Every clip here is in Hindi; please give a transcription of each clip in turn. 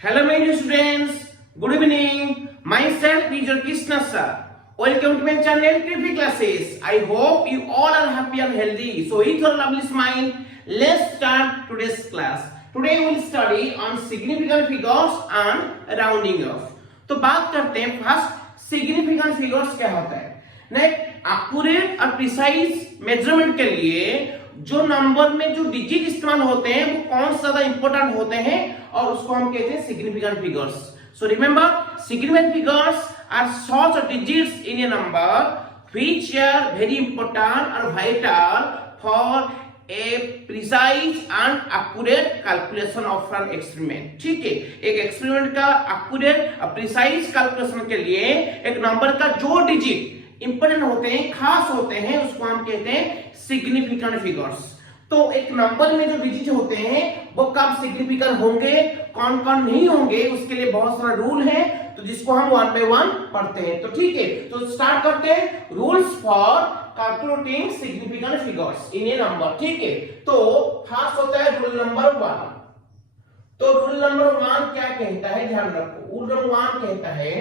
Hello my dear students, good evening. Myself is your Krishna sir. Welcome to my channel Trippy Classes. I hope you all are happy and healthy. So with your lovely smile, let's start today's class. Today we will study on significant figures and rounding off. तो बात करते हैं फर्स्ट सिग्निफिकेंट फिगर्स क्या होता है. नेक्स्ट एक्यूरेट और प्रिसाइज मेजरमेंट के लिए जो नंबर में जो डिजिट इस्तेमाल होते हैं वो कौन सा ज्यादा इंपॉर्टेंट होते हैं और उसको हम कहते हैं significant figures. So remember significant figures are such digits in a number which are very important और vital for a precise and accurate calculation of an experiment. ठीक है, एक एक्सपेरिमेंट का एक्यूरेट और प्रिसाइज कैलकुलेशन के लिए एक नंबर का जो डिजिट इंपॉर्टेंट होते हैं, खास होते हैं, उसको हम कहते हैं सिग्निफिकेंट फिगर्स. तो एक नंबर में जो डिजिट होते हैं वो कब सिग्निफिकेंट होंगे, कौन कौन नहीं होंगे, उसके लिए बहुत सारा रूल है, तो जिसको हम वन बाय वन पढ़ते हैं. तो ठीक है, तो स्टार्ट करते हैं rules for calculating significant figures in a number. ठीक है, तो खास होता है रूल नंबर 1. तो रूल नंबर 1 क्या कहता है, ध्यान रखो. रूल नंबर 1 कहता है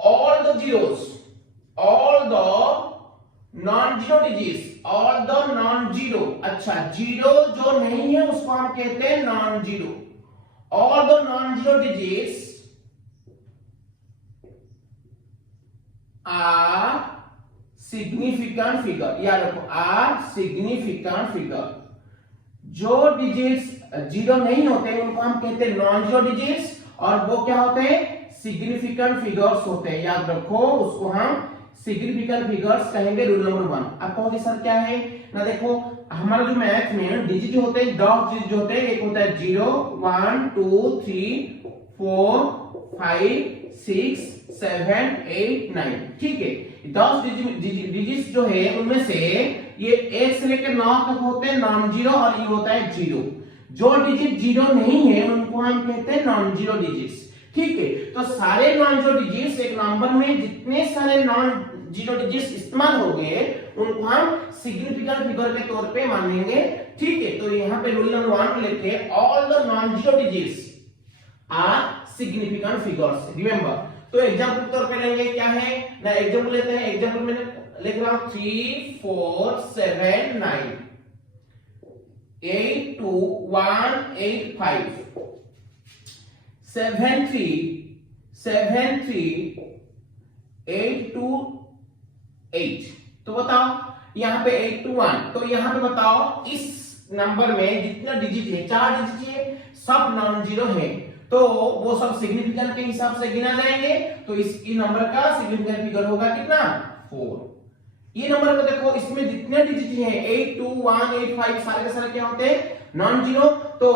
all the zeros, all the non-zero digits, all the non-zero. अच्छा, जीरो जो नहीं है उसको हम कहते हैं non-zero. all the non-zero digits are significant figure. याद रखो, are significant figure. जो डिजिट्स जीरो नहीं होते हैं उनको हम कहते हैं नॉन जीरो डिजिट्स, और वो क्या होते हैं, सिग्निफिकेंट फिगर्स होते हैं. याद रखो, उसको हम सिग्निफिकेंट फिगर्स कहेंगे. Rule number 1. आप कहोगे सर क्या है ना, देखो हमारा जो मैथ में डिजिट जो होते हैं, 10 डिजिट जो होते हैं, एक होता है 0 1 2 3 4 5 6 7 8 9. ठीक है, 10 डिजिट्स जो है उनमें से ये 1 से लेकर 9 तक होते हैं नॉन जीरो, और ये होता है जीरो. जो डिजिट जीरो नहीं है उनको हम कहते हैं नॉन जीरो डिजिट्स. ठीक है, तो सारे नॉन जीरो डिजिट्स एक नंबर में जितने सारे नॉन जीरो डिजिट्स इस्तेमाल हो गए उनको हम सिग्निफिकेंट फिगर के तौर पे मानेंगे. ठीक है, तो यहाँ पे रूल नंबर 1 लिखे all the non zero digits are significant figures. Remember, तो एग्जांपल के तौर पे लेंगे क्या है ना, एग्जांपल लेते हैं. एग्जांपल में लिख रहा हूं 3 4 7 9 8 2 1 8 5 7 3 7 3 8 2 8. तो बताओ यहाँ पे 8 2 1. तो यहाँ पे बताओ इस नंबर में जितना डिजिट है, 4 डिजिट है, सब नॉन जीरो है, तो वो सब सिग्निफिकेंट के हिसाब से गिना जाएंगे. तो इस नंबर का सिग्निफिकेंट फिगर होगा कितना, 4. ये नंबर को देखो, इसमें जितने डिजिट हैं 8 2 1 8 5 सारे के सारे क्या होते हैं, नॉन जीरो. तो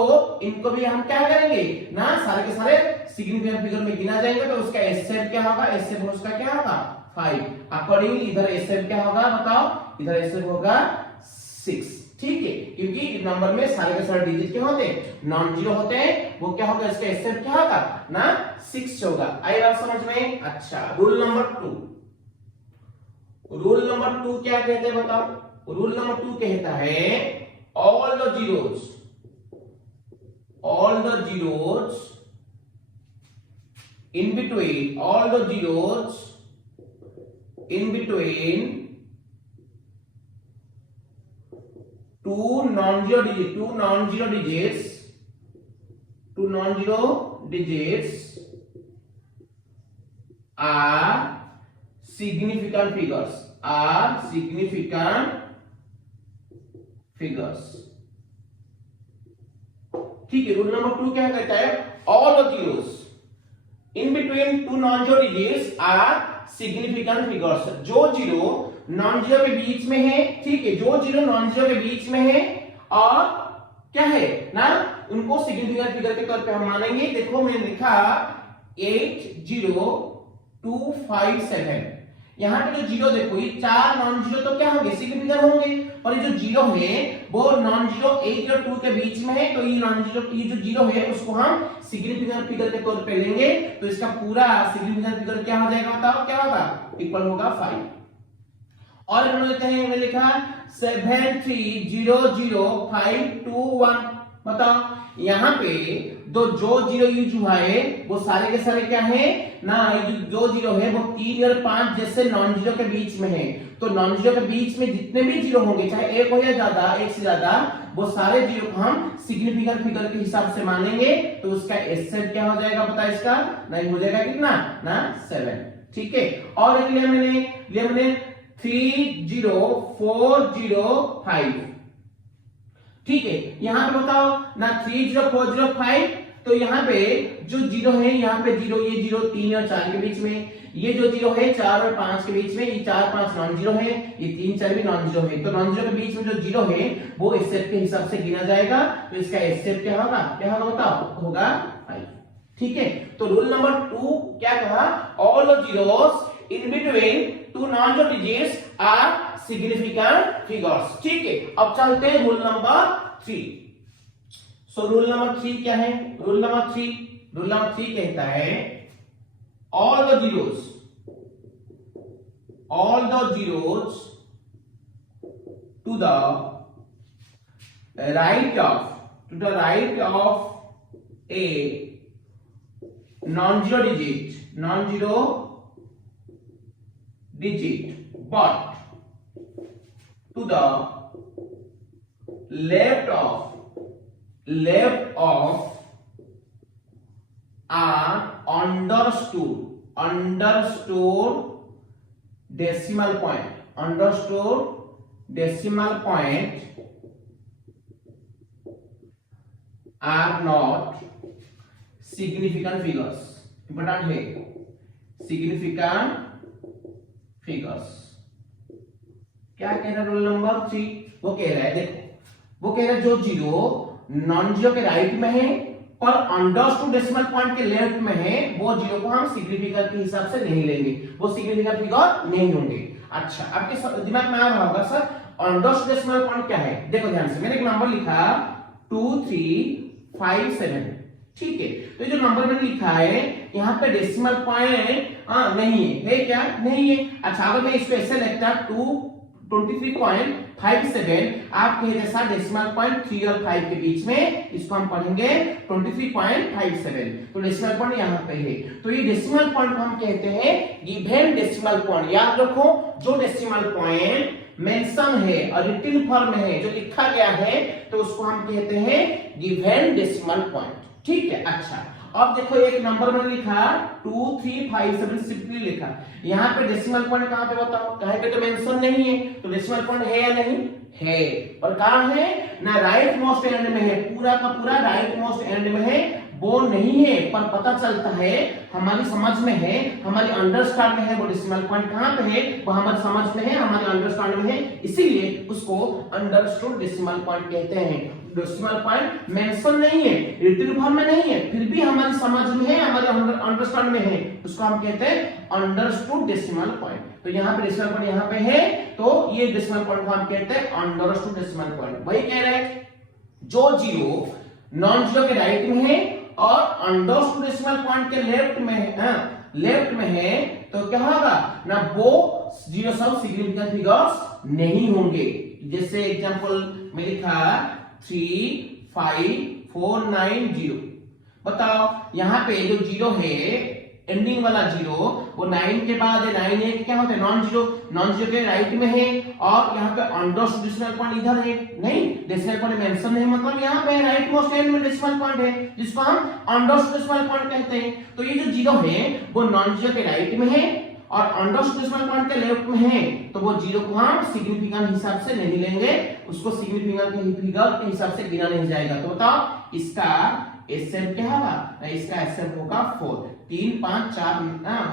इनको भी हम क्या करेंगे ना, सारे के सारे सिग्निफिकेंट फिगर में गिना जाएंगे. तो उसका एसएफ क्या होगा, एसएफ उसका क्या होगा 5. अकॉर्डिंगली इधर एसएफ क्या होगा, बताओ, इधर एसएफ होगा 6. ठीक है, क्योंकि इस नंबर में सारे के सारे डिजिट क्या होते हैं, नॉन जीरो होते हैं. वो क्या होगा, इसका एसएफ क्या होगा ना, 6 होगा. आई बात समझ में. अच्छा, रूल नंबर 2. रूल नंबर 2 क्या कहते हैं बताओ. रूल नंबर 2 कहता है all the zeros in between, all the zeros in between two non-zero digits are significant figures. ठीक है, रूल नंबर 2 क्या कहता है, all the zeros in between two non-zero digits are significant figures. जो जीरो नॉन जीरो के बीच में है, ठीक है, जो जीरो नॉन जीरो के बीच में है और क्या है ना, उनको सिग्निफिकेंट फिगर के तौर पे हम मानेंगे. देखो मैंने लिखा 8 0 2 5 7. यहाँ पे जो जीरो देखो, ये 4 नॉन जीरो तो क्या होंगे, सिग्निफिकेंट होंगे, और ये जो जीरो है वो नॉन जीरो 8 और 2 के बीच में है. तो ये नॉन जीरो, ये जो जीरो है उसको हम सिग्निफिकेंट फिगर के तौर पे लेंगे. तो इसका पूरा सिग्निफिकेंट फिगर क्या हो जाएगा, बताओ क्या होगा, इक्वल होगा 5. और हम लेते हैं, मैंने लिखा 7 3 0 0 5 2 1. बताओ यहाँ पे जो जीरो यूज हुआ है वो सारे के सारे क्या है ना, जो जीरो है वो 3 और 5 जैसे नॉन जीरो के बीच में है। तो नॉन जीरो के बीच में जितने भी जीरो होंगे, चाहे एक हो या ज्यादा, एक से ज्यादा, वो सारे जीरो को हम सिग्निफिकेंट फिगर के हिसाब से मानेंगे। तो उसका एसेट क्या हो जाएगा पता है इसका, नहीं हो जाएगा कितना ना 7। ठीक है, और एक लिया मैंने 30405। ठीक है, यहाँ पे बताओ ना 30405। तो यहाँ पे जो जीरो है, यहाँ पे जीरो, ये जीरो 3 और 4 के बीच में, ये जो जीरो है 4 और 5 के बीच में, ये 4 5 नॉन जीरो है, ये 3 4 भी नॉन जीरो है। तो नॉन जीरो के बीच में जो जीरो है वो एसेट के हिसाब से गिना जाएगा। तो इसका एसेट क्या होगा बताओ, होगा 5। ठीक है, तो रूल नंबर 2 क्या कहा, all the zeros in between two non zero digits are significant figures. ठीक है, अब चलते हैं rule number 3। So rule number 3 क्या है, रूल नंबर 3 कहता है all the zeros to the right of a non-zero digit but to the left of are understood decimal point are not significant figures। Important है, significant figures। क्या कह रहा है रूल नंबर 3, वो कह रहा है, देखो वो कह रहा है जो जीरो नॉन जीरो के राइट में है पर अंडरस्टूड डेसिमल पॉइंट के लेफ्ट में है, वो जीरो को हम सिग्निफिकेंट के हिसाब से नहीं लेंगे, वो सिग्निफिकेंट फिगर नहीं होंगे। अच्छा, आपके दिमाग में आ रहा होगा सर अंडरस्टूड डेसिमल पॉइंट क्या है। देखो ध्यान से, मैंने एक नंबर लिखा 2357। ठीक है, तो ये जो नंबर मैंने लिखा है यहाँ पे डेसिमल पॉइंट नहीं है क्या, नहीं है। अच्छा, अगर मैं इसको ऐसे लिखता 23.57, आपके जैसा डेसिमल पॉइंट 3 और 5 के बीच में, इसको हम पढ़ेंगे 23.57। तो डेसिमल पॉइंट यहाँ पे है, तो ये डेसिमल पॉइंट को हम कहते हैं गिवन डेसिमल पॉइंट। याद रखो, जो डेसिमल पॉइंट मेंशन है और रिटन फॉर्म में है, जो लिखा गया है, तो उसको हम कहते हैं गिवन डेसिमल पॉइंट। ठीक है, अच्छा अब देखो एक नंबर मैंने लिखा 2357 सिंपली लिखा, यहाँ पे डेसिमल पॉइंट कहाँ पे बताओ, कहीं पे तो मेंशन नहीं है, तो डेसिमल पॉइंट है या नहीं है, और कहाँ है ना राइट मोस्ट एंड में है, पूरा का पूरा राइट मोस्ट एंड में है, वो नहीं है, पर पता चलता है हमारी समझ में है, हमारी अंडरस्टैंड में है, वो डेसिमल पॉइंट कहाँ पे है, वो हमारी समझ में है, हमारे अंडरस्टैंड में है, इसीलिए उसको अंडरस्टूड डेसिमल पॉइंट कहते हैं। डेसिमल पॉइंट मेंशन नहीं है, रिटन फॉर्म में नहीं है, फिर भी हमारी समझ में है, हमारे अंडरस्टैंड में है, उसको हम कहते हैं अंडरस्टूड डेसिमल पॉइंट। तो यहाँ पे डेसिमल पॉइंट यहाँ पे है, तो ये डेसिमल पॉइंट को हम कहते हैं अंडरस्टूड डेसिमल पॉइंट। वही कह रहे हैं जो जीरो नॉन जीरो के राइट में है और अंडरस्टूड डेसिमल पॉइंट के लेफ्ट में है, तो क्या होगा ना, वो जीरो सब सिग्निफिकेंट फिगर्स नहीं होंगे। जैसे एग्जांपल में लिखा 35490। बताओ यहाँ पे जो जीरो है एंडिंग वाला जीरो, वो 9 के बाद है, 9 है क्या होता है नॉन जीरो के राइट में है, और यहाँ पे अंडरस्टूड डेसिमल पॉइंट इधर है, नहीं डेसिमल पॉइंट मेंशन नहीं, मतलब यहाँ पे राइट मोस्ट एंड में डेसिमल पॉइंट है, जिसको हम अंडरस्टूड डेसिमल पॉइंट कहते हैं। तो ये जो जीरो है वो नॉन जीरो के राइट में है और अंडरस्टूड डेसिमल पॉइंट के लेफ्ट में है, तो वो जीरो को हम सिग्निफिकेंट हिसाब से नहीं लेंगे, उसको सिग्निफिकेंट फिगर के हिसाब से गिना नहीं जाएगा। तो बताओ इसका एसएम क्या होगा, इसका एसएम होगा 4। 3 5 4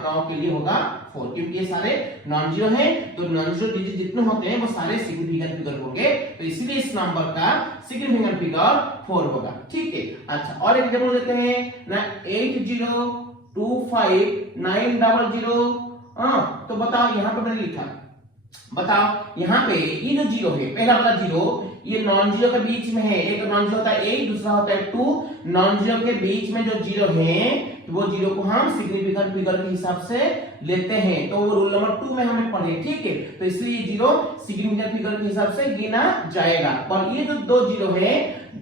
9 के लिए होगा 4, क्योंकि ये सारे नॉन जीरो है, तो नॉन जीरो डिजिट जितने होते हैं वो सारे सिग्निफिकेंट फिगर होंगे, तो इसलिए इस नंबर का सिग्निफिकेंट फिगर 4 होगा। ठीक है, अच्छा और एग्जांपल लेते हैं ना 8025900। तो बताओ यहाँ पे मैंने लिखा, बताओ यहाँ पे ये जो जीरो है, पहला वाला जीरो, ये नॉन जीरो के बीच में है, एक नॉन जीरो होता है 8, दूसरा होता है 2, नॉन जीरो के बीच में जो जीरो है, वो जीरो को हम सिग्निफिकेंट फिगर के हिसाब से लेते हैं, तो रूल नंबर 2 में हमने पढ़े। ठीक है, तो इसलिए ये जीरो सिग्निफिकेंट फिगर के हिसाब से गिना जाएगा। पर ये जो दो जीरो है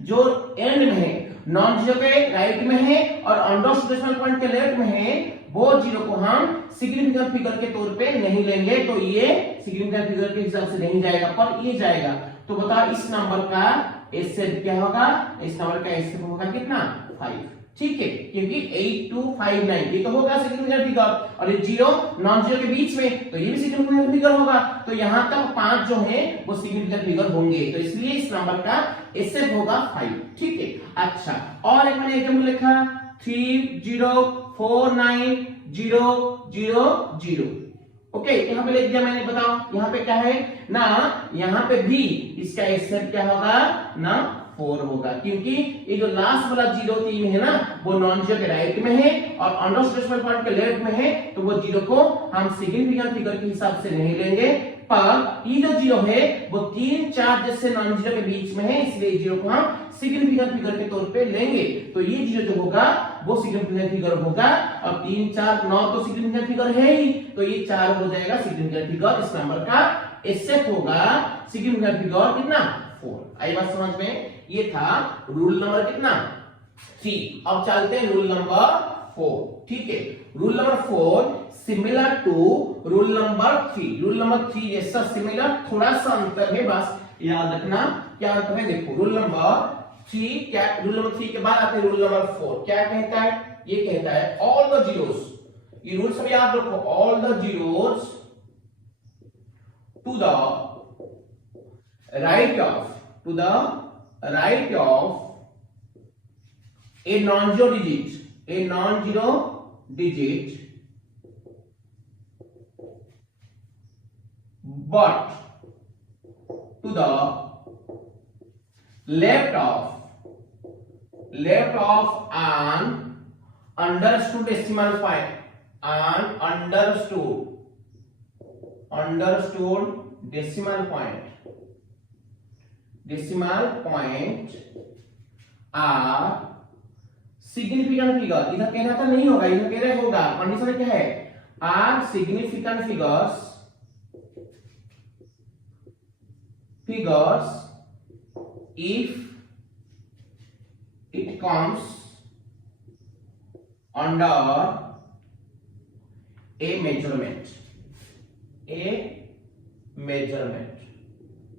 जो एंड में है, नॉन जीरो के राइट में है और अंडर डेसिमल पॉइंट के लेफ्ट में है, वो जीरो को हम सिग्निफिकेंट फिगर के तौर पे नहीं लेंगे, तो ये सिग्निफिकेंट फिगर के हिसाब से नहीं जाएगा, पर ये जाएगा। तो बताओ इस नंबर का एचसीएफ क्या होगा? इस नंबर का एचसीएफ होगा कितना? 5। ठीक है, क्योंकि 8259 ये तो होगा सिग्निफिकेंट फिगर, और ये जीरो नॉन जीरो के बीच में, तो ये भी सिग्निफिकेंट फिगर होगा। तो यहां तक 5 जो है वो सिग्निफिकेंट फिगर होंगे, तो इसलिए इस नंबर का एचसीएफ होगा 5। ठीक है, अच्छा, और एक मैंने एग्जांपल लिखा 30490000। ओके, यहाँ पे लिख दिया मैंने, बताओ यहाँ पे क्या है ना, यहाँ पे भी इसका एचसीएफ क्या होगा ना? 4 होगा, क्योंकि ये जो लास्ट वाला 03 है ना, वो नॉन जीरो के राइट में है और अंडर डेसिमल पॉइंट के लेफ्ट में है, तो वो जीरो को हम सिग्निफिकेंट फिगर के हिसाब से नहीं लेंगे, पर ये जो जीरो है वो 3 4 जैसे नॉन जीरो के बीच में है, इसलिए जीरो को हम सिग्निफिकेंट फिगर के तौर पे लेंगे। तो ये जीरो जो होगा वो सिग्निफिकेंट फिगर होगा, और 3 4 9 तो सिग्निफिकेंट फिगर है ही, तो ये 4 हो जाएगा सिग्निफिकेंट फिगर। इस नंबर का एचसीएफ होगा सिग्निफिकेंट फिगर कितना? 4। आई बात समझ में? ये था रूल नंबर कितना? 3। अब चलते हैं रूल नंबर 4। ठीक है, rule number 4 similar to rule number 3। Rule number 3 जैसा सिमिलर, थोड़ा सा अंतर है, बस याद रखना क्या अंतर है। देखो रूल नंबर 3 क्या, रूल नंबर 3 के बाद आते हैं रूल नंबर 4। क्या कहता है? ये कहता है ऑल द जीरोस, ये रूल सब याद रखो, all the zeros to the right of, to the right of a non-zero digit, a non-zero digit, but to the left of an understood decimal point, an understood decimal point are significant figure। इधर कहना था नहीं होगा, इधर कह रहे होगा, कंडीशन क्या है? are significant figures if it comes under a measurement।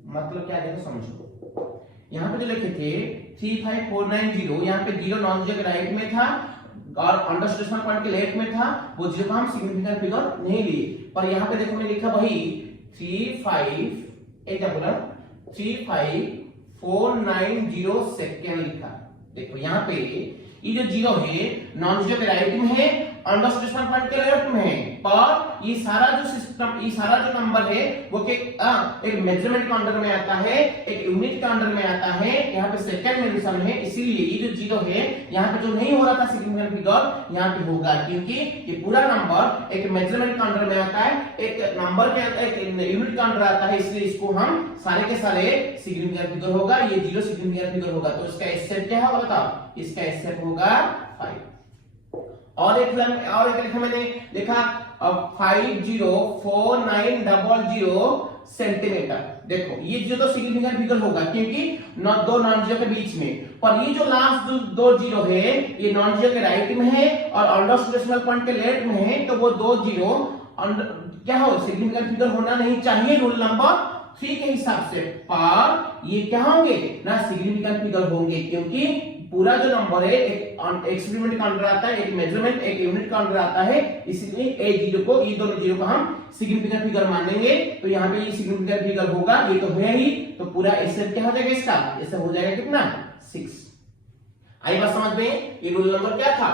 मतलब क्या देखो समझो, यहाँ पे जो लिखे थे 35490, यहाँ पे जीरो नॉन जीरो के राइट में था और अंडर डेसिमल पॉइंट के लेफ्ट में था, वो जीरो को हम सिग्निफिकेंट फिगर नहीं लिए, पर यहाँ पे देखो मैं लिखा वही 35490 सेकंड लिखा। देखो यहाँ पे ये जो जीरो है नॉन जीरो के राइट में है, अंडर डेसिमल पॉइंट के लेफ्ट में है, पर ये सारा जो सिस्टम, ये सारा जो नंबर है वो एक मेजरमेंट के अंडर में आता है, एक यूनिट के अंडर में आता है, यहाँ पे सेकंड में निशान है, इसीलिए ये जो जीरो है यहाँ पे जो नहीं हो रहा था सिग्निफिकेंट फिगर, यहाँ पे होगा, क्योंकि ये पूरा नंबर एक मेजरमेंट के अंडर में आता है, एक नंबर के एक यूनिट के अंडर आता है, इसलिए इसको हम सारे के सारे सिग्निफिकेंट फिगर होगा, ये जीरो सिग्निफिकेंट फिगर होगा। तो इसका एचसीएफ क्या होगा बताओ? इसका एचसीएफ होगा 5। और एक लिखा मैंने लिखा 504900 सेंटीमीटर। देखो ये जो तो सिग्निफिकेंट फिगर होगा, क्योंकि दो नॉन जीरो के बीच में, पर ये जो लास्ट दो जीरो है ये नॉन जीरो के राइट में है और अंडर डेसिमल पॉइंट के लेफ्ट में है, तो वो दो जीरो क्या हो सिग्निफिकेंट फिगर होना नहीं चाहिए रूल नंबर 3 के हिसाब से, पर ये क्या होंगे ना सिग्निफिकेंट फिगर होंगे, क्योंकि पूरा जो नंबर है एक एक्सपेरिमेंट का अंडर आता है, एक मेजरमेंट एक यूनिट का अंडर आता है, इसलिए ए जीरो को, ये दोनों जीरो को हम सिग्निफिकेंट फिगर मानेंगे। तो यहाँ पे ये सिग्निफिकेंट फिगर होगा, ये तो है ही, तो पूरा एचसीएफ क्या हो जाएगा इसका? ऐसा हो जाएगा कितना? 6। आई बात समझ में? ये रूल नंबर क्या था?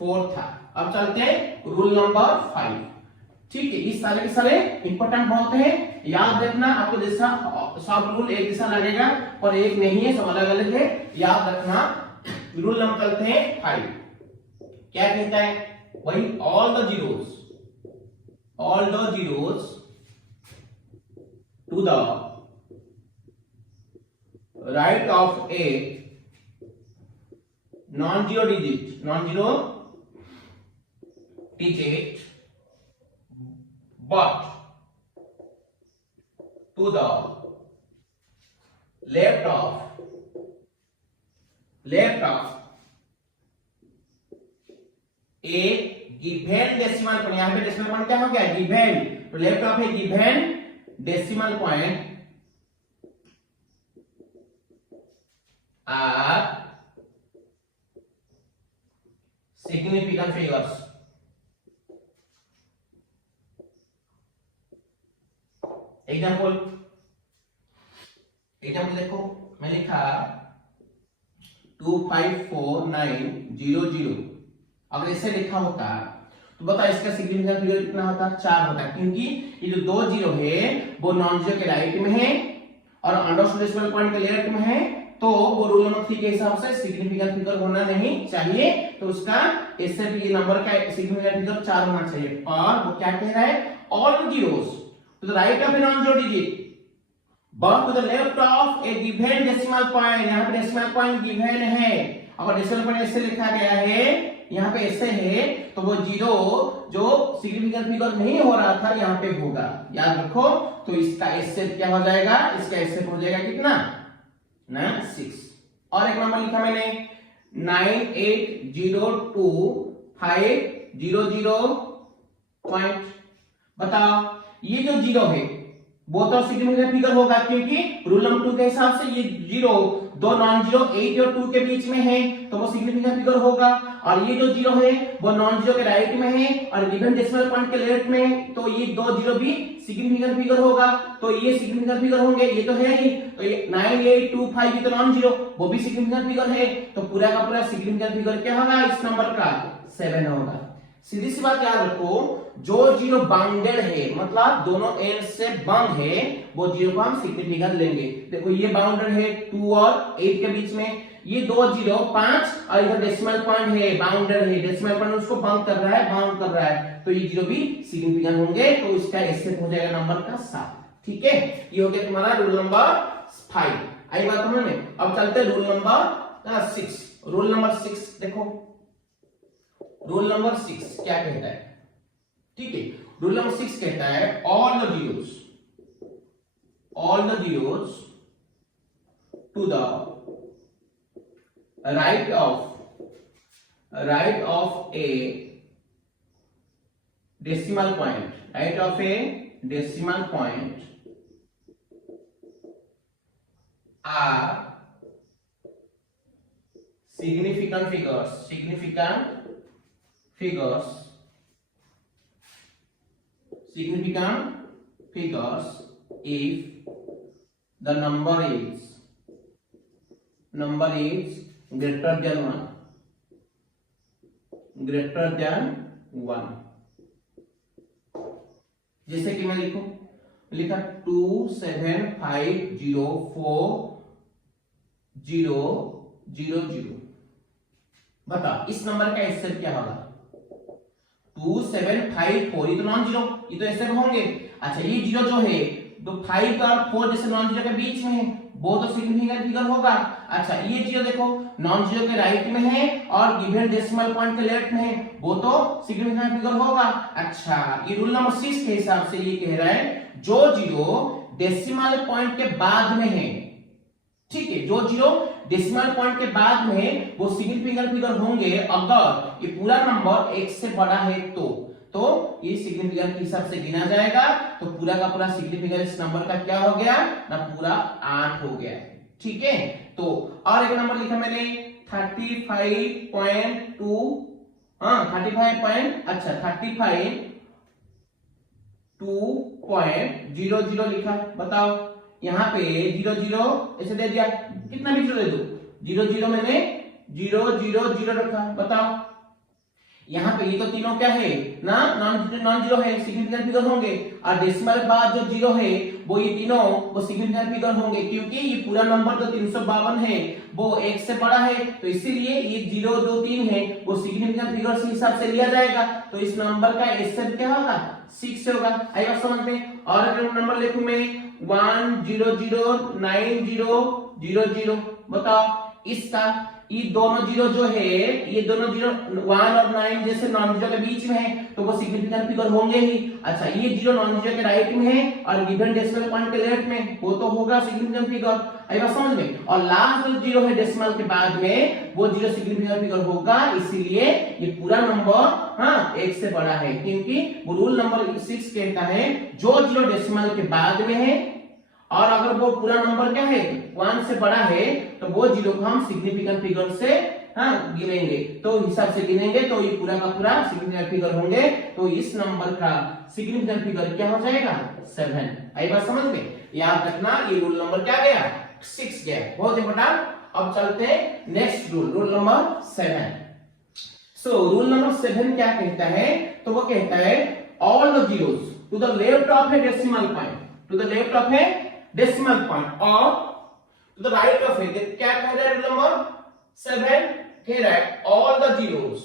4 था। अब चलते हैं रूल नंबर 5। ठीक है, इस सारे के सारे इंपॉर्टेंट बहुत है, याद रखना। आपको जैसा सब रूल एक जैसा लगेगा पर एक नहीं है, सब अलग अलग है, याद रखना। रूल नंबर चलते हैं 5। क्या कहता है? वही all the zeros to the right of a non zero digit but to the left of a given decimal point, यहाँ पे डेसिमल पॉइंट क्या हो गया, गिवन, तो left of a given decimal point are significant figures. Example देखो, मैं लिखा 254,900, अगर इसे लिखा होता तो बताओ इसका सिग्निफिकेंट फिगर कितना होता, 4 होता, क्योंकि ये जो 2 जीरो है वो नॉन जीरो के राइट में है और अंडर डेसिमल पॉइंट के लेफ्ट में है, तो वो रूल नंबर 3 के हिसाब से सिग्निफिकेंट फिगर होना नहीं चाहिए, तो उसका इससे भी नंबर का सिग्निफिकेंट फिगर 4 होना चाहिए। और वो क्या कह रहा है, all zeros to the right of a non zero digit but to the left of a given decimal point, यहाँ पे डेसिमल पॉइंट गिवन है, अगर डेसिमल पॉइंट ऐसे लिखा गया है, यहाँ पे ऐसे है, तो वो जीरो जो सिग्निफिकेंट फिगर नहीं हो रहा था यहाँ पे होगा, याद रखो। तो इसका एससे क्या हो जाएगा, इसका एससे हो जाएगा कितना ना 6। और एक नंबर लिखा मैंने 9802,500 पॉइंट। बताओ ये जो जीरो है वो तो सिग्निफिकेंट फिगर होगा, क्योंकि रूल नंबर 2 के हिसाब से ये जीरो दो नॉन जीरो 8 और 2 के बीच में है, तो वो सिग्निफिकेंट फिगर होगा। और ये जो जीरो है वो नॉन जीरो के राइट में है और गिवन डेसिमल पॉइंट के लेफ्ट में है, तो ये दो जीरो भी सिग्निफिकेंट फिगर होगा, तो ये सिग्निफिकेंट फिगर होंगे, ये तो है ही। तो ये 9825 ये तो नॉन जीरो, वो भी सिग्निफिकेंट फिगर है, तो पूरा का पूरा सिग्निफिकेंट फिगर क्या होगा इस नंबर का 7 होगा। सीधी सी बात याद रखो, जो जीरो बाउंडेड है मतलब दोनों एंड से बंद है, वो जीरो को हम सिग्निफिकेंट लेंगे। देखो ये बाउंडेड है 2 और 8 के बीच में, ये दो जीरो 5 और इधर डेसिमल पॉइंट है, बाउंडेड है, डेसिमल पॉइंट उसको बंद कर रहा है, बाउंड कर रहा है, तो ये जीरो भी सिग्निफिकेंट होंगे, तो इसका एससे हो जाएगा नंबर का 7। ठीक है, ये हो गया तुम्हारा रूल नंबर 5। आई बात समझ में। अब चलते हैं रूल नंबर 6। रूल नंबर 6 देखो, रूल नंबर 6 क्या कहता है, ठीक है, रूल नंबर 6 कहता है all the zeros to the right of a decimal point are significant figures if the number is greater than 1। जैसे कि मैं लिखा 27504,000। बता इस नंबर का एसएल क्या होगा, 2754, ये तो नॉन जीरो, ये तो एसएल होंगे। अच्छा ये जीरो जो है तो 5 और 4 जैसे नॉन जीरो के बीच में है, वो तो सिग्निफिकेंट फिगर होगा। अच्छा ये जीरो देखो नॉन जीरो के राइट में है और गिवन डेसिमल पॉइंट के लेफ्ट में है, वो तो सिग्निफिकेंट फिगर होगा। अच्छा ये रूल नंबर 6 के हिसाब से ये कह रहा है जो जीरो डेसिमल पॉइंट के बाद में है, ठीक है, जो जीरो डेसिमल पॉइंट के बाद में वो सिग्निफिकेंट फिगर होंगे अगर ये पूरा नंबर 1 से बड़ा है, तो ये सिग्निफिकेंट के हिसाब से गिना जाएगा, तो पूरा का पूरा सिग्निफिकेंट इस नंबर का क्या हो गया ना, पूरा 8 हो गया। ठीक है, तो और एक नंबर लिखा मैंने 35.2, 35.2.00 लिखा। बताओ यहाँ पे 00 ऐसे दे दिया, कितना भी जीरो दे दो, 00 मैंने 000 रखा। बताओ यहाँ पे ये तो तीनों क्या है ना, नॉन जीरो है, सिग्निफिकेंट फिगर होंगे, और डेसिमल बाद जो जीरो है वो ये तीनों वो सिग्निफिकेंट फिगर होंगे, क्योंकि ये पूरा नंबर जो 352 है वो 1 से बड़ा है, तो इसीलिए ये 0 2 3 है वो सिग्निफिकेंट फिगर के हिसाब से लिया जाएगा, तो इस नंबर का एसएल क्या होगा 6 होगा। आई बात समझ में। और अगर नंबर लिखूं मैं 1009000, बताओ इसका ये दोनों जीरो जो है, ये दोनों जीरो 1 और 9 जैसे नॉन जीरो के बीच में है, तो वो सिग्निफिकेंट फिगर होंगे ही। अच्छा ये जीरो नॉन जीरो के राइट में है और गिवन डेसिमल पॉइंट के लेफ्ट में, वो तो होगा सिग्निफिकेंट फिगर। आई बात समझ में। और लास्ट जो जीरो है डेसिमल के बाद में वो जीरो सिग्निफिकेंट फिगर होगा, इसीलिए ये पूरा नंबर हाँ 1 से बड़ा है, क्योंकि वो रूल नंबर 6 कहता है जो जीरो डेसिमल के बाद में है और अगर वो पूरा नंबर क्या है 1 से बड़ा है तो वो जीरो को हम सिग्निफिकेंट फिगर से हाँ गिनेंगे, तो हिसाब से गिनेंगे तो ये पूरा का पूरा सिग्निफिकेंट फिगर होंगे। तो इस नंबर का सिग्निफिकेंट फिगर क्या हो जाएगा 7। आई बात समझ में, याद रखना ये रूल नंबर क्या गया 6 गया, बहुत इंपॉर्टेंट। अब चलते हैं next rule, rule number 7। So rule number 7 क्या कहता है, तो वो कहता है all the zeros to the left of a decimal point, to the left of a decimal point और to the right of a, क्या कह रहा है रूल नंबर 7 कह रहा है all the zeros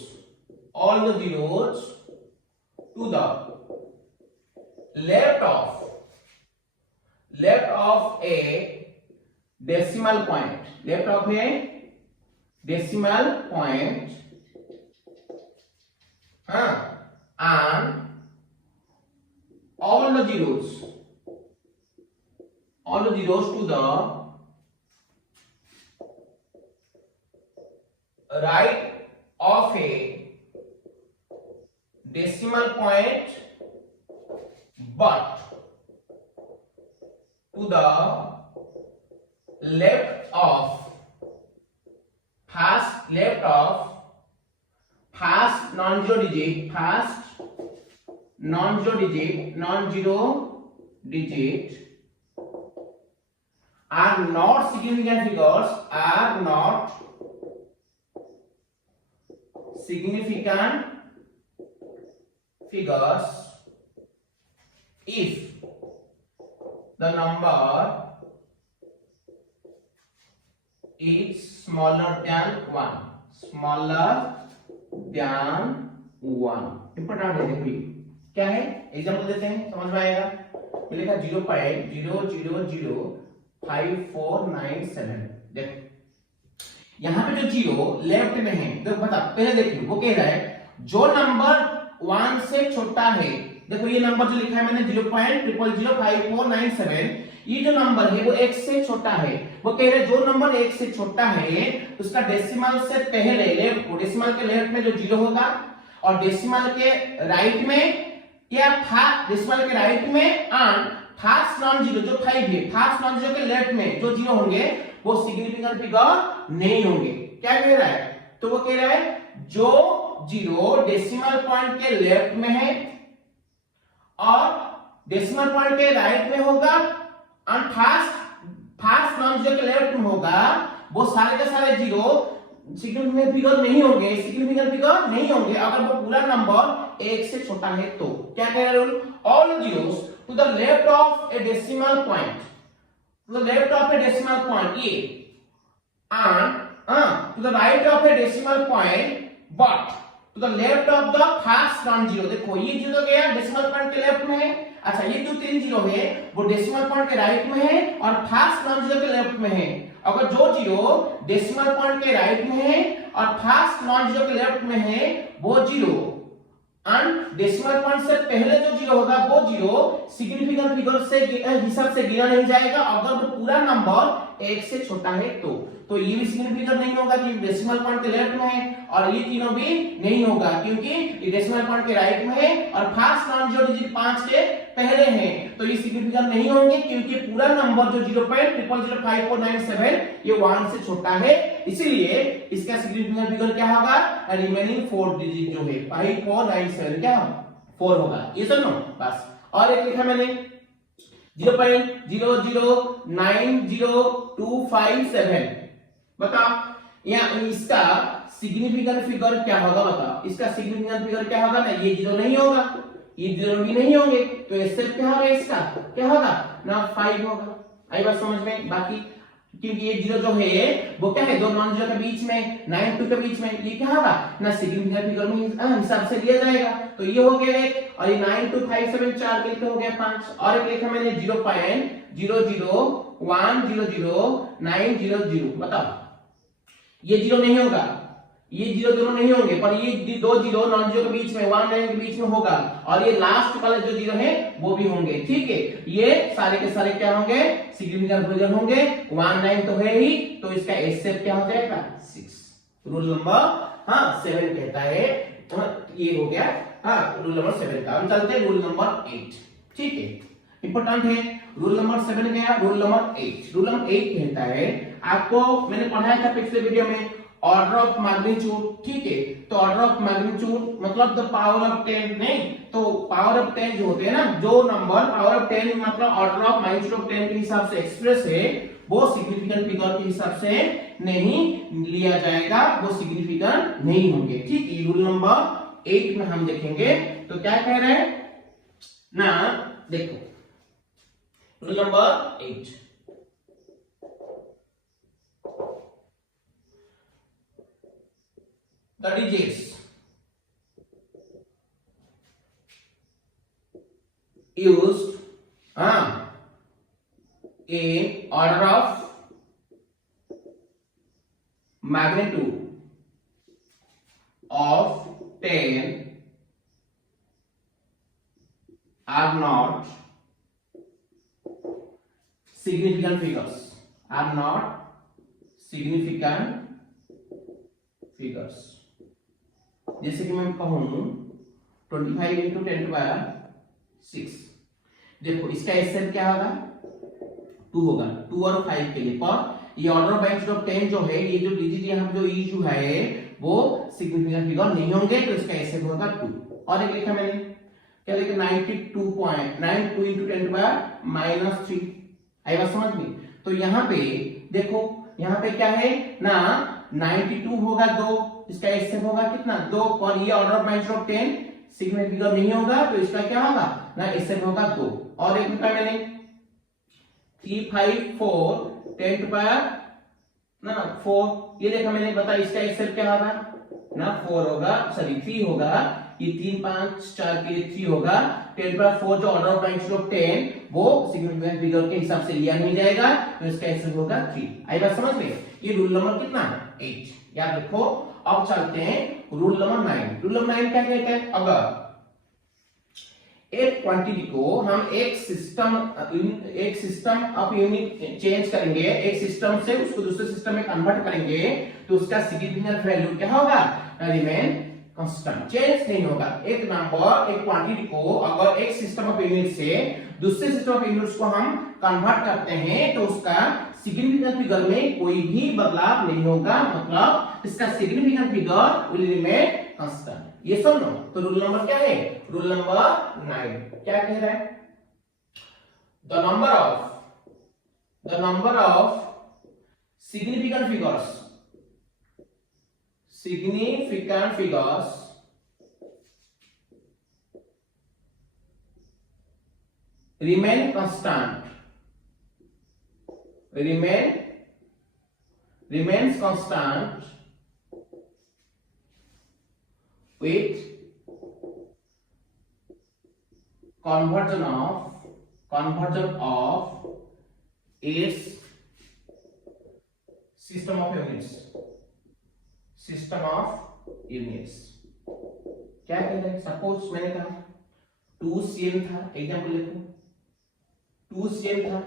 to the left of a decimal point, left of a decimal point and all the zeros to the right of a decimal point but to the left of first non-zero digit are not significant figures, if the number is smaller than 1, important है। देखिए क्या है, एग्जांपल देते हैं समझ में आएगा। मैंने लिखा 0.0005497। देखो यहाँ पे जो जीरो लेफ्ट में है, तो बता पहले देखिए वो कह रहा है जो नंबर 1 से छोटा है, देखो ये नंबर जो लिखा है मैंने 0.0005497, ये जो नंबर है वो 1 से छोटा है। वो कह रहे जो नंबर 1 से छोटा है उसका डेसिमल से पहले लेफ्ट, डेसिमल के लेफ्ट में जो जीरो होगा और डेसिमल के राइट में या डेसिमल के राइट में फर्स्ट नॉन जीरो जो 5 है, फर्स्ट नॉन जीरो के लेफ्ट में जो जीरो होंगे वो सिग्निफिकेंट फिगर नहीं होंगे। क्या कह रहा है, तो वो कह रहा है जो जीरो डेसिमल पॉइंट के लेफ्ट में है और डेसिमल पॉइंट के राइट में होगा और फर्स्ट नॉन जीरो के लेफ्ट में होगा, वो सारे के सारे जीरो सिग्निफिकेंट फिगर नहीं होंगे, सिग्निफिकेंट फिगर नहीं होंगे अगर वो पूरा नंबर 1 से छोटा है। तो क्या कह रहा है rule, all zeros to the left of a decimal point, to the left of a decimal point A and to the right of a decimal point but to the left of the first non-zero। देखो ये जीरो गया डेसिमल पॉइंट के लेफ्ट में है, अच्छा ये जो 3 जीरो है वो डेसिमल पॉइंट के राइट में है और फर्स्ट नॉन-जीरो के लेफ्ट में है। अगर जो जीरो डेसिमल पॉइंट के राइट में है और फर्स्ट नॉन-जीरो के लेफ्ट में है वो जीरो एंड डेसिमल पॉइंट से पहले जो जीरो होगा वो जीरो सिग्निफिकेंट फिगर से हिसाब से गिना नहीं जाएगा अगर वो पूरा नंबर 1 से छोटा है। तो ये भी सिग्निफिकेंट नहीं होगा क्योंकि डेसिमल पॉइंट के लेफ्ट में है और ये तीनों भी नहीं होगा क्योंकि ये डेसिमल पॉइंट के राइट में है और फर्स्ट नॉन जीरो डिजिट 5 के पहले है, तो ये सिग्निफिकेंट नहीं होंगे क्योंकि पूरा नंबर जो 0.0005497 ये 1 से छोटा है, इसीलिए इसका सिग्निफिकेंट फिगर क्या होगा, रिमेनिंग 4 डिजिट जो है 5497 क्या 4 होगा। ये सुनो बस। और एक लिखा मैंने 0.0090257, बताओ यहाँ इसका सिग्निफिकेंट फिगर क्या होगा, बताओ इसका सिग्निफिकेंट फिगर क्या होगा ना, ये जीरो नहीं होगा, ये जीरो भी नहीं होंगे, तो इससे क्या होगा, इसका क्या होगा ना 5 होगा। आई बात समझ में। बाकी क्योंकि ये जीरो जो है वो क्या है दो नॉन जीरो के बीच में 9 2 के बीच में, ये क्या होगा ना सिग्निफिकेंट फिगर में हिसाब से लिया जाएगा, तो ये हो गया एक और ये 92574 मिलकर हो गया 5। और एक लिखा मैंने 0.001000900, बताओ ये जीरो नहीं होगा ये जीरो दोनों नहीं होंगे, पर ये दो जीरो नॉन जीरो के बीच में 1 9 के बीच में होगा, और ये लास्ट वाला जो जीरो है वो भी होंगे, ठीक है। ये सारे के सारे क्या होंगे, सिग्निफिकेंट फिगर होंगे। 1 9 तो है ही, तो इसका एसएफ क्या हो जाएगा 6। रूल नंबर 7 कहता है, ये हो गया रूल नंबर 7 का। हम चलते हैं रूल नंबर 8, ठीक है, इंपॉर्टेंट है। रूल नंबर 7 गया, रूल नंबर 8। रूल नंबर 8 कहता है, आपको मैंने पढ़ाया था पिछले वीडियो में ऑर्डर ऑफ मैग्नीट्यूड, ठीक है। तो ऑर्डर ऑफ मैग्नीट्यूड मतलब द पावर ऑफ 10, नहीं तो पावर ऑफ 10 जो होते हैं ना, जो नंबर पावर ऑफ 10 मतलब ऑर्डर ऑफ मैग्नीट्यूड ऑफ 10 के हिसाब से एक्सप्रेस है, वो सिग्निफिकेंट फिगर के हिसाब से नहीं लिया जाएगा, वो सिग्निफिकेंट नहीं होंगे, ठीक है। रूल नंबर 8 में हम देखेंगे तो क्या कह रहे हैं ना, देखो rule number 8, the digits used in order of magnitude of 10 are not significant figures, are not significant figures। जैसे कि मैं कहूं 25 इंटू 10 टू पावर 6, देखो इसका एसएफ क्या होगा 2 होगा, 2 और 5 के लिए, पर ये ऑर्डर ऑफ मैग्नीट्यूड ऑफ 10 जो है, ये जो डिजिट यहाँ जो ई जो है वो सिग्निफिकेंट फिगर नहीं होंगे, तो इसका एसएफ होगा 2। और एक लिखा मैंने क्या लिखा 92.92 इंटू 10 टू पावर -3, आई बात समझ में। तो यहाँ पे देखो, यहाँ पे क्या है ना 92 होगा 2, इसका एसएफ होगा कितना 2, और ये order of magnitude of 10 significant figure नहीं होगा, तो इसका क्या होगा ना एसएफ होगा 2। और एक लिखा मैंने 354 10 टू पावर ना 4, ये देखा मैंने, बता इसका एसएफ क्या होगा ना 4 होगा, सॉरी 3 होगा, ये 3 5 4 के लिए 3 होगा, 10 पर 4 जो ऑर्डर ऑफ मैग्नीट्यूड ऑफ 10 वो सिग्निफिकेंट फिगर के हिसाब से लिया नहीं जाएगा, तो इसका एसएफ होगा 3। आई बात समझ में। ये रूल नंबर कितना 8, याद रखो। अब चलते हैं रूल नंबर 9। रूल नंबर 9 क्या कहता है, अगर एक क्वांटिटी को हम एक सिस्टम ऑफ यूनिट चेंज करेंगे, एक सिस्टम से उसको दूसरे सिस्टम में कन्वर्ट करेंगे, तो उसका सिग्निफिकेंट वैल्यू क्या होगा रिमेन कांस्टेंट, चेंज नहीं होगा। एक नंबर एक क्वांटिटी को अगर एक सिस्टम ऑफ यूनिट से दूसरे सिस्टम ऑफ यूनिट्स को हम कन्वर्ट करते हैं, तो उसका सिग्निफिकेंट फिगर में कोई भी बदलाव नहीं होगा, मतलब इसका significant figure will remain constant. ये सुन लो, तो रूल नंबर क्या है, रूल नंबर 9 क्या कह रहा है, the number of significant figures remain constant, remains constant with conversion of its system of units। क्या कहते हैं, सपोज मैंने कहा 2 cm था, एग्जांपल देखो 2 cm था,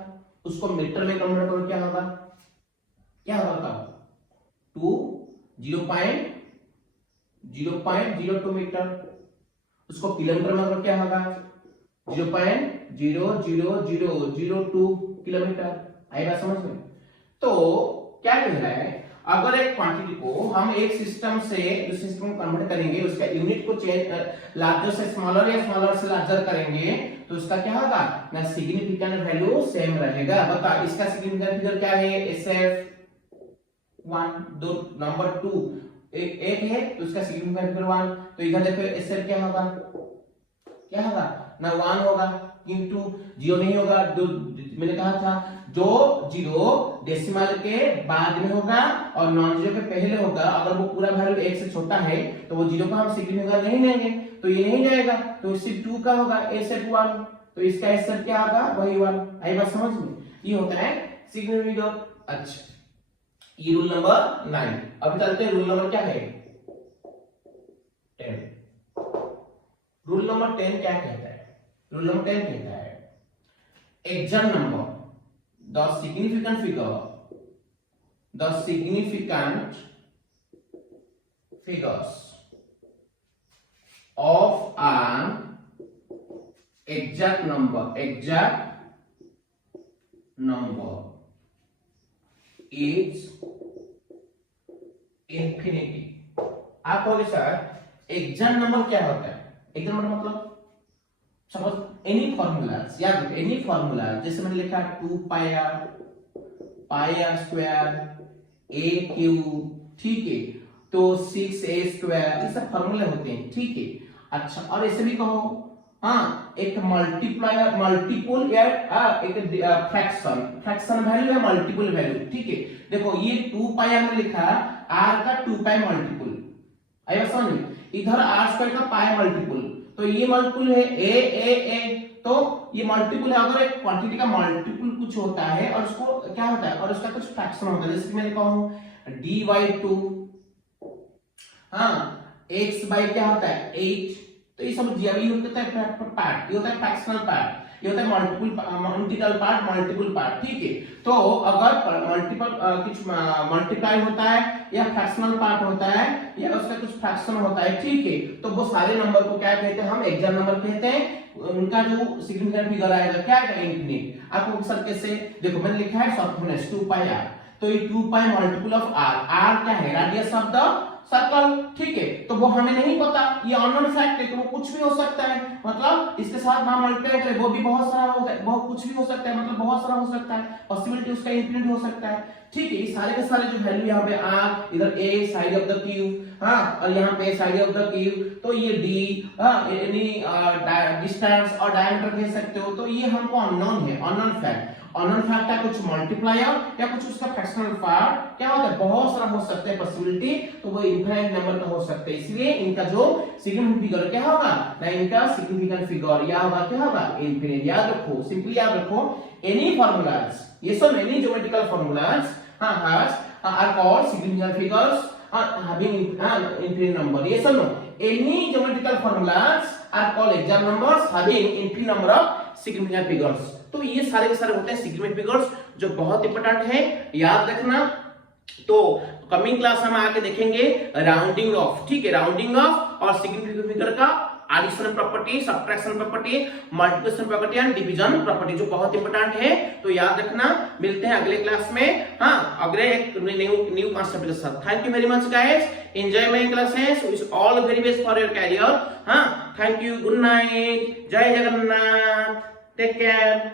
उसको मीटर में कन्वर्ट करो क्या होगा बताओ 2 0.02 मीटर, उसको किलोमीटर में करो क्या होगा 0.00002 किलोमीटर। आई बात समझ में। तो क्या कह रहा है, अगर एक क्वांटिटी को हम एक सिस्टम से दूसरे सिस्टम में कन्वर्ट करेंगे, उसका यूनिट को चेंज लार्जर से स्मॉलर या स्मॉलर से लार्जर करेंगे, तो उसका क्या होगा ना सिग्निफिकेंट वैल्यू सेम रहेगा। बता इसका सिग्निफिकेंट फिगर क्या है, SF 1 दो नंबर 2 एक है, तो उसका सिग्निफिकेंट फिगर 1, तो इधर देखो SF क्या होगा ना 1 होगा, किंतु 0 नहीं होगा। मैंने कहा था जो 0 डेसिमल के बाद में होगा और नॉन जीरो के पहले होगा, अगर वो पूरा वैल्यू 1 से छोटा है तो वो 0 को हम सिग्निफिकेंट नहीं लेंगे, तो ये नहीं जाएगा, तो सिर्फ 2 का होगा SF 1, तो इसका SF क्या होगा वही 1। आई बात समझ में। ये होता है सिग्निफिकेंट। अच्छा, ये रूल नंबर 9। अब चलते हैं रूल नंबर क्या है रूल नंबर 10 क्या कहता है? रूल नंबर 10 कहता है exact number, the significant figures of an exact number is infinity। आप कहोगे सर एग्जैक्ट नंबर क्या होता है? एग्जैक्ट नंबर मतलब सपोज एनी फॉर्मूलाज, याद रखो एनी फॉर्मूला, जैसे मैंने लिखा 2 पाई आर स्क्वायर a क्यूब, ठीक है, तो 6a स्क्वायर, ये सब फॉर्मूले होते हैं, ठीक है। अच्छा, और ऐसे भी कहो हाँ एक मल्टीप्लायर मल्टीपल या एक फ्रैक्शन वैल्यू या मल्टीपल वैल्यू, ठीक है। देखो ये 2 पाई में लिखा r का 2 पाई मल्टीपल, आया समझ? इधर r स्क्वायर का पाई मल्टीपल, तो ये मल्टीपल है a, तो ये मल्टीपल है। अगर एक क्वांटिटी का मल्टीपल कुछ होता है और उसको क्या होता है और उसका कुछ फ्रैक्शन होता है, जैसे मैंने कहूं d/2, हाँ x बाई क्या होता है 8, तो ये सब ये होता है पार्ट, ये होता है फ्रैक्शनल पार्ट, ये होता है मल्टीपल पार्ट, ठीक है। तो अगर मल्टीपल कुछ मल्टीप्लाई होता है या फ्रैक्शनल पार्ट होता है या उसका कुछ फ्रैक्शन होता है, ठीक है, तो वो सारे नंबर को क्या कहते हैं? हम एग्जैक्ट नंबर कहते हैं। उनका जो सिग्निफिकेंट फिगर आएगा क्या आएगा? इंफिनिट। आपको सर कैसे? देखो मैंने लिखा है शॉर्टकट 2 पाई r, तो ये 2 पाई मल्टीपल ऑफ r क्या है? रेडियस ऑफ द सर्कल, ठीक है। तो वो हमें नहीं पता, ये अननोन फैक्ट है, तो वो कुछ भी हो सकता है, मतलब इसके साथ हम मल्टीप्लाई करें वो भी बहुत सारा होता है, बहुत कुछ भी हो सकता है, मतलब बहुत सारा हो सकता है, पॉसिबिलिटी उसका इंफिनिट हो सकता है, ठीक है। ये सारे के सारे जो वैल्यू यहाँ पे r, इधर a side of the cube, हाँ, और यहाँ पे साइड ऑफ द क्यूब, तो ये d, हाँ, एनी डिस्टेंस और डायमीटर कह सकते हो, तो ये हमको अननोन है, अननोन फैक्ट। अननोन फैक्ट है कुछ मल्टीप्लायर या कुछ उसका फ्रैक्शनल पार्ट क्या होता है? बहुत सारा हो सकता है पॉसिबिलिटी, तो वो इनफाइनाइट नंबर का हो सकता है। इसलिए इनका जो सिग्निफिकेंट फिगर क्या होगा ना, इनका सिग्निफिकेंट फिगर या होगा क्या होगा? इनफिनिट। याद रखो, सिंपली याद रखो, एनी फॉर्मूलाज, ये सब any geometrical formulas are called significant figures having infinite number। ये सुनो, any geometrical formulas are called exact numbers having infinite number of significant figures। तो ये सारे के सारे होते हैं significant figures, जो बहुत इंपॉर्टेंट है, याद रखना। तो कमिंग क्लास हम आगे देखेंगे राउंडिंग ऑफ, ठीक है, राउंडिंग ऑफ और सिग्निफिकेंट फिगर का addition property, subtraction property, multiplication property and division property, जो बहुत इंपॉर्टेंट है, तो याद रखना। मिलते हैं अगले क्लास में, हाँ, अगले एक न्यू कांसेप्ट के साथ। Thank you very much guys, enjoy my classes, wish all very best for your career. हाँ, थैंक यू, गुड नाइट, जय जगन्नाथ, टेक केयर।